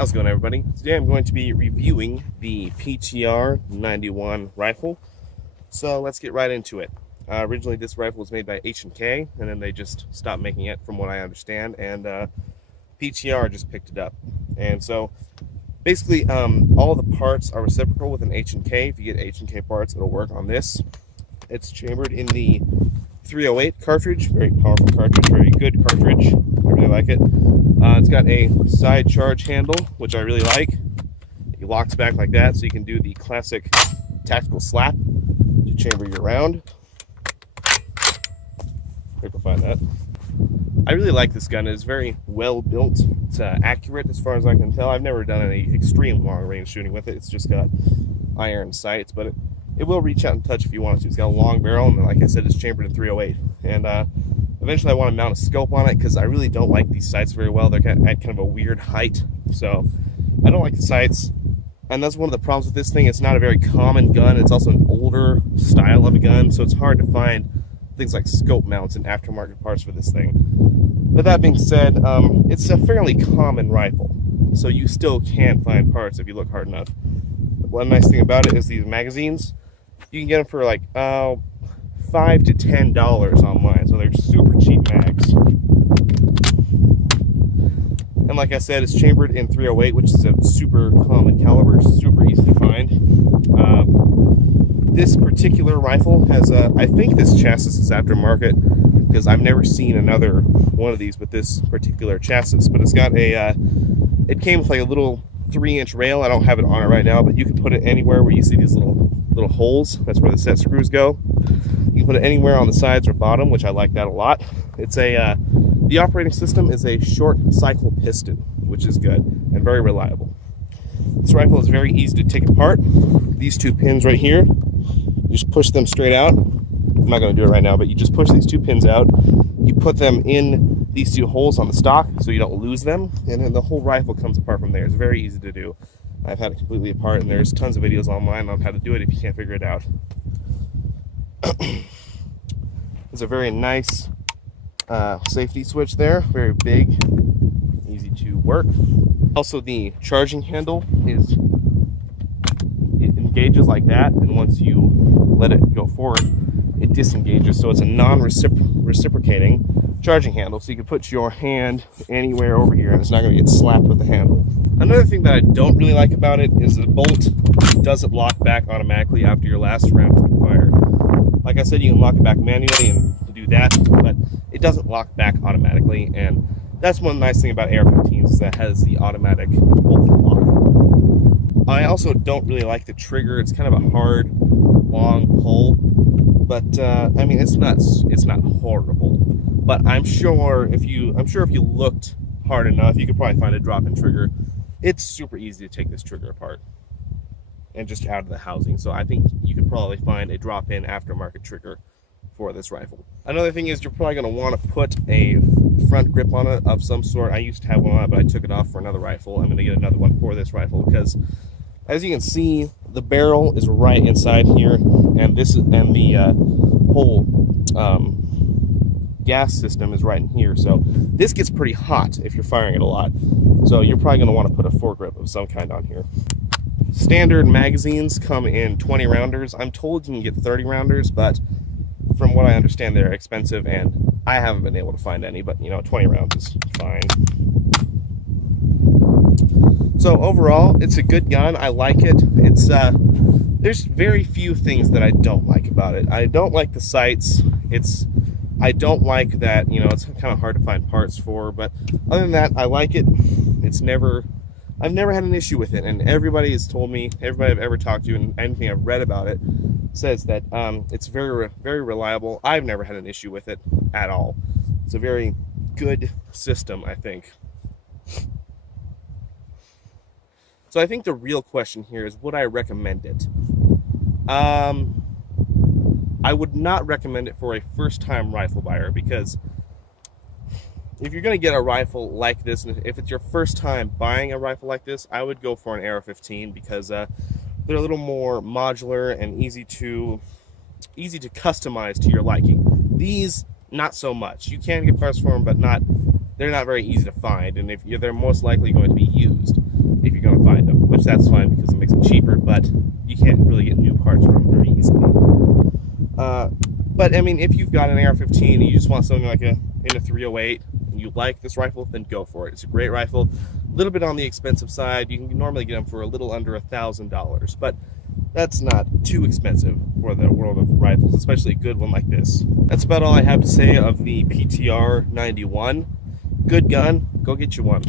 How's it going, everybody? Today I'm going to be reviewing the PTR-91 rifle. So let's get right into it. Originally this rifle was made by H&K, and then they just stopped making it from what I understand, and PTR just picked it up. And so basically all the parts are reciprocal with an H&K. If you get H&K parts, it'll work on this. It's chambered in the 308 cartridge, very powerful cartridge, very good cartridge. I really like it. It's got a side charge handle, which I really like. It locks back like that, so you can do the classic tactical slap to chamber your round. People find that. I really like this gun. It's very well built. It's accurate as far as I can tell. I've never done any extreme long range shooting with it. It's just got iron sights, but it will reach out and touch if you want it to. It's got a long barrel, and like I said, it's chambered in 308. And eventually I want to mount a scope on it because I really don't like these sights very well. They're at kind of a weird height, so I don't like the sights. And that's one of the problems with this thing. It's not a very common gun. It's also an older style of a gun, so it's hard to find things like scope mounts and aftermarket parts for this thing. But that being said, it's a fairly common rifle, so you still can find parts if you look hard enough. One nice thing about it is these magazines. You can get them for like $5 to $10 online, so they're super cheap mags. And like I said, it's chambered in 308, which is a super common caliber, super easy to find. This particular rifle has I think this chassis is aftermarket, because I've never seen another one of these with this particular chassis. But it's got a, it came with like a little 3-inch rail. I don't have it on it right now, but you can put it anywhere where you see these little holes. That's where the set screws go. You can put it anywhere on the sides or bottom, which I like that a lot. It's a the operating system is a short cycle piston, which is good and very reliable. This rifle is very easy to take apart. These two pins right here, you just push them straight out. I'm not going to do it right now, but you just push these two pins out. You put them in these two holes on the stock so you don't lose them, and then the whole rifle comes apart from there. It's very easy to do. I've had it completely apart, and there's tons of videos online on how to do it if you can't figure it out. There's a very nice safety switch there, very big, easy to work. Also, the charging handle it engages like that, and once you let it go forward, it disengages, so it's a non-reciprocating charging handle, so you can put your hand anywhere over here and it's not going to get slapped with the handle. Another thing that I don't really like about it is the bolt doesn't lock back automatically after your last round has been fired. Like I said, you can lock it back manually and do that, but it doesn't lock back automatically, and that's one nice thing about AR-15s is that it has the automatic bolt lock. I also don't really like the trigger. It's kind of a hard, long pull, but I mean, it's not horrible. But I'm sure if you looked hard enough, you could probably find a drop-in trigger. It's super easy to take this trigger apart and just out of the housing. So I think you could probably find a drop-in aftermarket trigger for this rifle. Another thing is you're probably going to want to put a front grip on it of some sort. I used to have one on it, but I took it off for another rifle. I'm going to get another one for this rifle because, as you can see, the barrel is right inside here, and the whole gas system is right in here. So this gets pretty hot if you're firing it a lot. So you're probably going to want to put a foregrip of some kind on here. Standard magazines come in 20 rounders. I'm told you can get 30 rounders, but from what I understand, they're expensive, and I haven't been able to find any, but 20 rounds is fine. So overall, it's a good gun. I like it. It's there's very few things that I don't like about it. I don't like the sights. I don't like that, it's kind of hard to find parts for, but other than that, I like it. I've never had an issue with it, and everybody has told me, everybody I've ever talked to, and anything I've read about it, says that it's very, very reliable. I've never had an issue with it at all. It's a very good system, I think. So I think the real question here is, would I recommend it? I would not recommend it for a first-time rifle buyer, because if you're going to get a rifle like this, and if it's your first time buying a rifle like this, I would go for an AR-15, because they're a little more modular and easy to customize to your liking. These, not so much. You can get parts for them, but they're not very easy to find, and they're most likely going to be used. if you're going to find them, which that's fine because it makes it cheaper, but you can't really get new parts from them very easily. But I mean, if you've got an AR-15 and you just want something like in a 308 and you like this rifle, then go for it. It's a great rifle. A little bit on the expensive side. You can normally get them for a little under $1,000, but that's not too expensive for the world of rifles, especially a good one like this. That's about all I have to say of the PTR-91. Good gun, go get you one.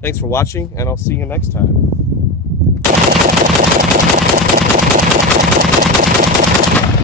Thanks for watching, and I'll see you next time.